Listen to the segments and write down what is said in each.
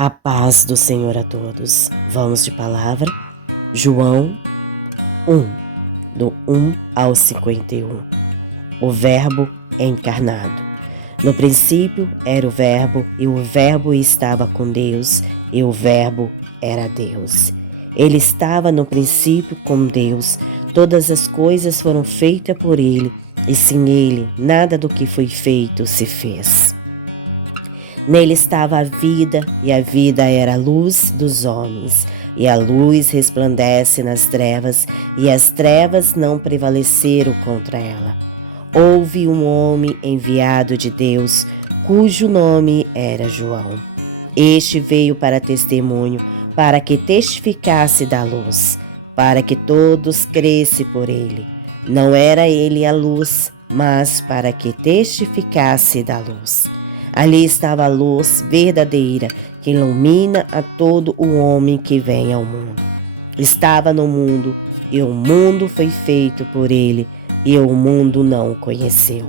A paz do Senhor a todos. Vamos de palavra. João 1, do 1 ao 51. O Verbo encarnado. No princípio era o Verbo, e o Verbo estava com Deus, e o Verbo era Deus. Ele estava no princípio com Deus. Todas as coisas foram feitas por ele, e sem ele nada do que foi feito se fez. Nele estava a vida, e a vida era a luz dos homens. E a luz resplandece nas trevas, e as trevas não prevaleceram contra ela. Houve um homem enviado de Deus, cujo nome era João. Este veio para testemunho, para que testificasse da luz, para que todos crescem por ele. Não era ele a luz, mas para que testificasse da luz. Ali estava a luz verdadeira, que ilumina a todo o homem que vem ao mundo. Estava no mundo, e o mundo foi feito por ele, e o mundo não o conheceu.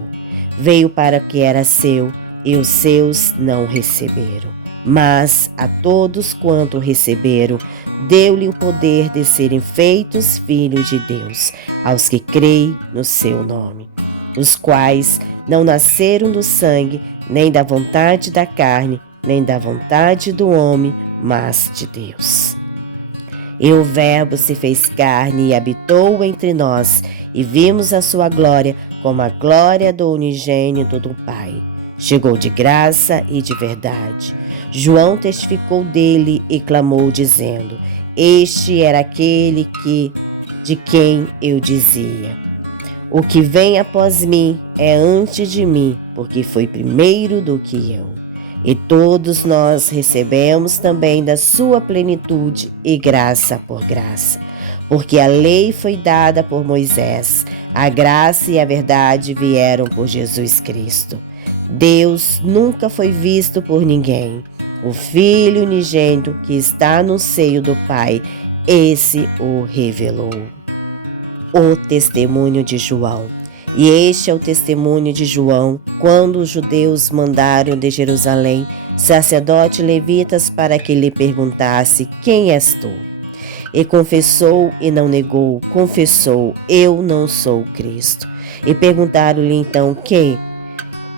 Veio para o que era seu, e os seus não receberam. Mas a todos quanto receberam, deu-lhe o poder de serem feitos filhos de Deus, aos que creem no seu nome, os quais não nasceram do sangue, nem da vontade da carne, nem da vontade do homem, mas de Deus. E o Verbo se fez carne e habitou entre nós, e vimos a sua glória como a glória do unigênito do Pai. Chegou de graça e de verdade. João testificou dele e clamou, dizendo: Este era aquele de quem eu dizia: O que vem após mim é antes de mim, porque foi primeiro do que eu. E todos nós recebemos também da sua plenitude e graça por graça. Porque a lei foi dada por Moisés, a graça e a verdade vieram por Jesus Cristo. Deus nunca foi visto por ninguém. O Filho unigênito que está no seio do Pai, esse o revelou. O testemunho de João. E este é o testemunho de João, quando os judeus mandaram de Jerusalém sacerdotes levitas para que lhe perguntasse: Quem és tu? E confessou e não negou, confessou: Eu não sou Cristo. E perguntaram-lhe então: Quem?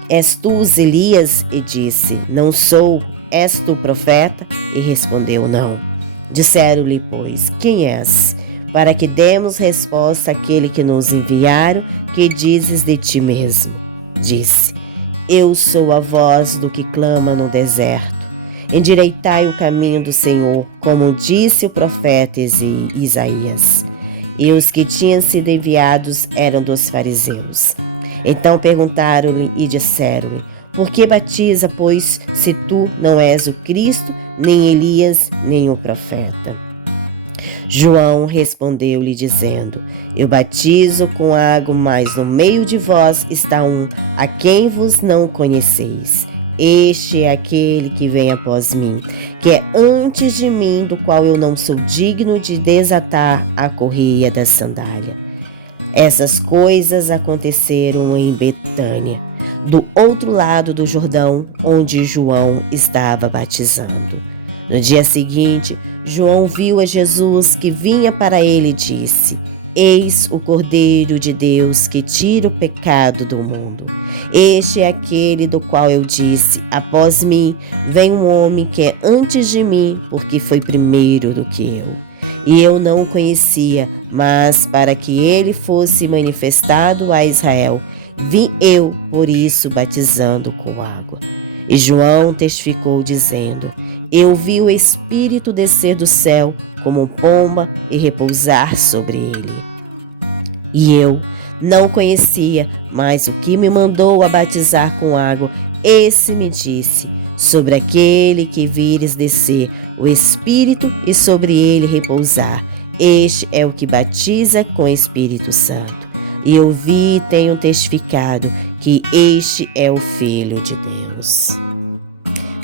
És tu Elias? E disse: Não sou. És tu profeta? E respondeu: Não. Disseram-lhe, pois: Quem és? Para que demos resposta àquele que nos enviaram, que dizes de ti mesmo? Disse: Eu sou a voz do que clama no deserto. Endireitai o caminho do Senhor, como disse o profeta Isaías. E os que tinham sido enviados eram dos fariseus. Então perguntaram-lhe e disseram-lhe: Por que batiza, pois, se tu não és o Cristo, nem Elias, nem o profeta? João respondeu-lhe dizendo: Eu batizo com água, mas no meio de vós está um, a quem vos não conheceis. Este é aquele que vem após mim, que é antes de mim, do qual eu não sou digno de desatar a correia da sandália. Essas coisas aconteceram em Betânia, do outro lado do Jordão, onde João estava batizando. No dia seguinte, João viu a Jesus que vinha para ele e disse: Eis o Cordeiro de Deus que tira o pecado do mundo. Este é aquele do qual eu disse: Após mim vem um homem que é antes de mim, porque foi primeiro do que eu. E eu não o conhecia, mas para que ele fosse manifestado a Israel, vim eu, por isso, batizando com água. E João testificou, dizendo: Eu vi o Espírito descer do céu como pomba e repousar sobre ele. E eu não o conhecia, mas o que me mandou a batizar com água, esse me disse: Sobre aquele que vires descer o Espírito e sobre ele repousar, este é o que batiza com o Espírito Santo. E eu vi e tenho testificado que este é o Filho de Deus.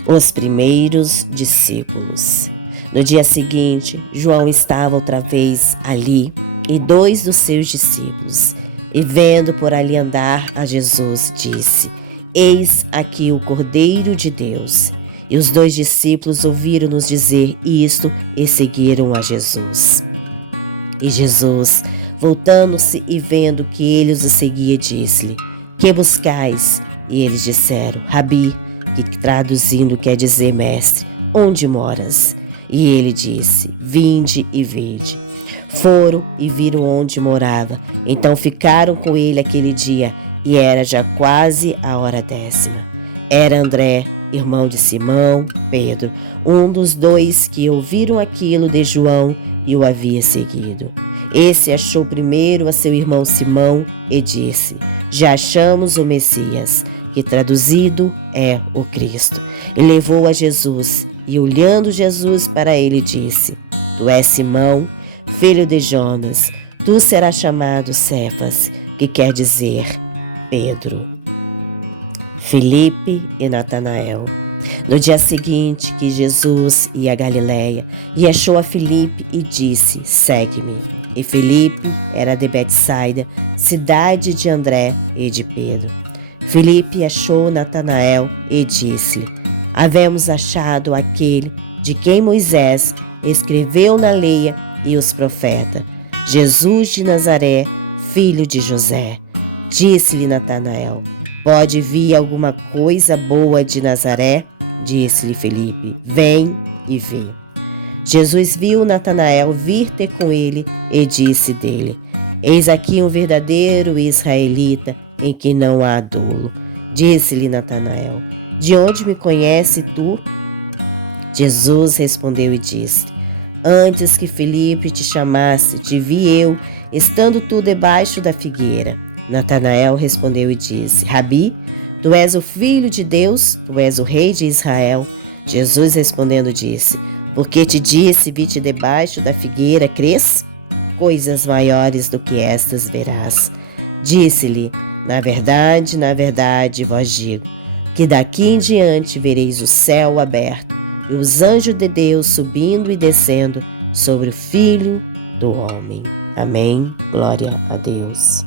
Os primeiros discípulos. No dia seguinte, João estava outra vez ali, e 2 dos seus discípulos. E vendo por ali andar a Jesus, disse: Eis aqui o Cordeiro de Deus. E os 2 discípulos ouviram-nos dizer isto e seguiram a Jesus. E Jesus, voltando-se e vendo que ele os seguia, disse-lhe: Que buscais? E eles disseram: Rabi, que traduzindo quer dizer mestre, onde moras? E ele disse: Vinde e vede. Foram e viram onde morava. Então ficaram com ele aquele dia, e era já quase a hora 10ª. Era André, irmão de Simão, Pedro, um dos 2 que ouviram aquilo de João e o havia seguido. Esse achou primeiro a seu irmão Simão e disse: Já achamos o Messias, que traduzido é o Cristo. E levou a Jesus, e olhando Jesus para ele disse: Tu és Simão, filho de Jonas, tu serás chamado Cefas, que quer dizer Pedro. Filipe e Natanael. No dia seguinte que Jesus ia a Galiléia, e achou a Filipe e disse: Segue-me. E Filipe era de Betsaida, cidade de André e de Pedro. Filipe achou Natanael e disse-lhe: Havemos achado aquele de quem Moisés escreveu na lei e os profetas, Jesus de Nazaré, filho de José. Disse-lhe Natanael: Pode vir alguma coisa boa de Nazaré? Disse-lhe Filipe: Vem e vê. Jesus viu Natanael vir ter com ele e disse dele: Eis aqui um verdadeiro israelita, em que não há dolo. Disse-lhe Natanael: De onde me conhece tu? Jesus respondeu e disse: Antes que Filipe te chamasse, te vi eu, estando tu debaixo da figueira. Natanael respondeu e disse: Rabi, tu és o Filho de Deus, tu és o Rei de Israel. Jesus respondendo disse: Porque te disse, vi-te debaixo da figueira, crês? Coisas maiores do que estas verás. Disse-lhe: na verdade, vos digo, que daqui em diante vereis o céu aberto e os anjos de Deus subindo e descendo sobre o Filho do Homem. Amém. Glória a Deus.